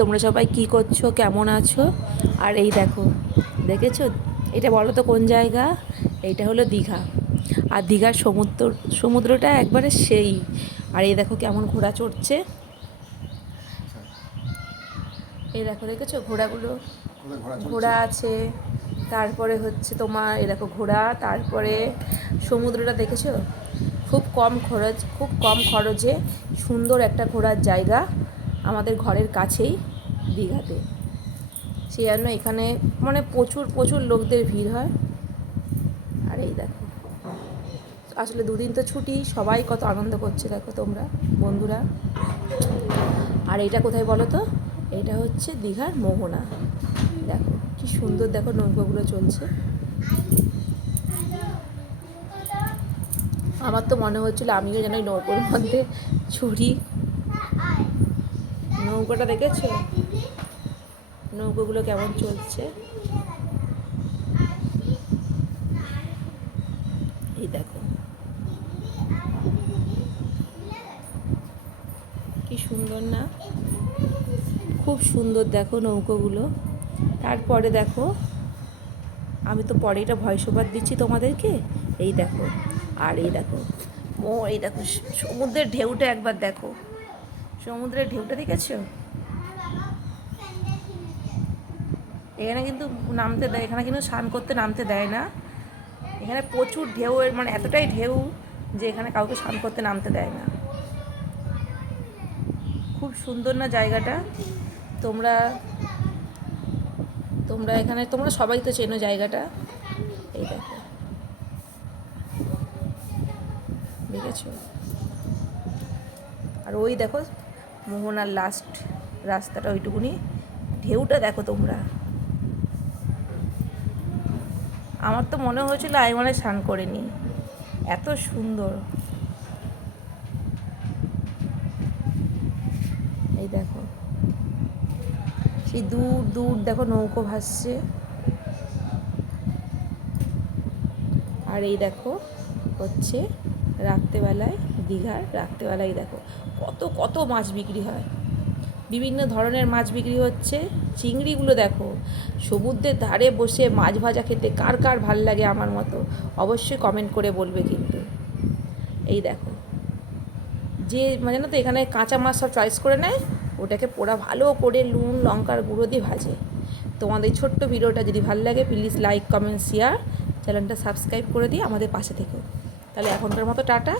তোমরা সবাই কি করছো, কেমন আছো? আর এই দেখো, দেখেছো এটা? বলো তো কোন জায়গা? এইটা হলো দীঘা। আর দীঘার সমুদ্রটা একবারে সেই। আর এই দেখো কেমন ঘোড়া চড়ছে। এই দেখো, দেখেছো ঘোড়াগুলো? ঘোড়া আছে, তারপরে হচ্ছে তোমার এই দেখো ঘোড়া, তারপরে সমুদ্রটা দেখেছো? খুব কম খরচে সুন্দর একটা ঘোরার জায়গা আমাদের ঘরের কাছেই, দীঘাতে। সেই জন্য এখানে মানে প্রচুর প্রচুর লোকদের ভিড় হয়। আর এই দেখো, আসলে দুদিন তো ছুটি, সবাই কত আনন্দ করছে দেখো তোমরা বন্ধুরা। আর এইটা কোথায় বলো তো? এটা হচ্ছে দীঘার মোহনা। দেখো কি সুন্দর, দেখো নৌকাগুলো চলছে। আমার তো মনে হচ্ছিলো আমিও যেন নৌকোর মধ্যে ছুরি। নৌকাটা দেখেছো? নৌকোগুলো কেমন চলছে। এই দেখো কি সুন্দর না? খুব সুন্দর দেখো নৌকোগুলো। তারপরে দেখো, আমি তো পরে এটা ভয়েস ওভার দিচ্ছি তোমাদেরকে। এই দেখো, আর এই দেখো এই দেখো সমুদ্রের ঢেউটা একবার দেখো। সমুদ্রের ঢেউটা দেখেছো? এখানে কিন্তু নামতে দেয়, এখানে কিন্তু স্নান করতে নামতে দেয় না। এখানে প্রচুর ঢেউয়ের মানে এতটাই ঢেউ যে এখানে কাউকে স্নান করতে নামতে দেয় না। খুব সুন্দর না জায়গাটা? তোমরা তোমরা এখানে তোমরা সবাই তো চেনো জায়গাটা। এই দেখো, দেখেছো? আর ওই দেখো মোহনার লাস্ট রাস্তাটা, ওইটুকুনি ঢেউটা দেখো তোমরা। আমার তো মনে হয়েছিল আমি মানে স্নান করে নিই, এত সুন্দর। এই দেখো সেই দূর দূর দেখো নৌকো ভাসছে। আর এই দেখো হচ্ছে রাত্রেবেলায়, দীঘার রাত্রেবেলায় দেখো কত কত মাছ বিক্রি হয়। বিভিন্ন ধরনের মাছ বিক্রি হচ্ছে। চিংড়িগুলো দেখো, সমুদ্রের ধারে বসে মাছ ভাজা খেতে কার কার ভাল লাগে আমার মতো, অবশ্যই কমেন্ট করে বলবে কিন্তু। এই দেখো, যে মানে না তো এখানে কাঁচা মাছ সব চয়েস করে নেয়, ওটাকে পোড়া ভালো করে নুন লঙ্কার গুঁড়ো দিয়ে ভাজে। তোমাদের ছোট্ট ভিডিওটা যদি ভালো লাগে প্লিজ লাইক কমেন্ট শেয়ার, চ্যানেলটা সাবস্ক্রাইব করে দিয়ে আমাদের পাশে থেকো। তাহলে এখনকার মতো টাটা।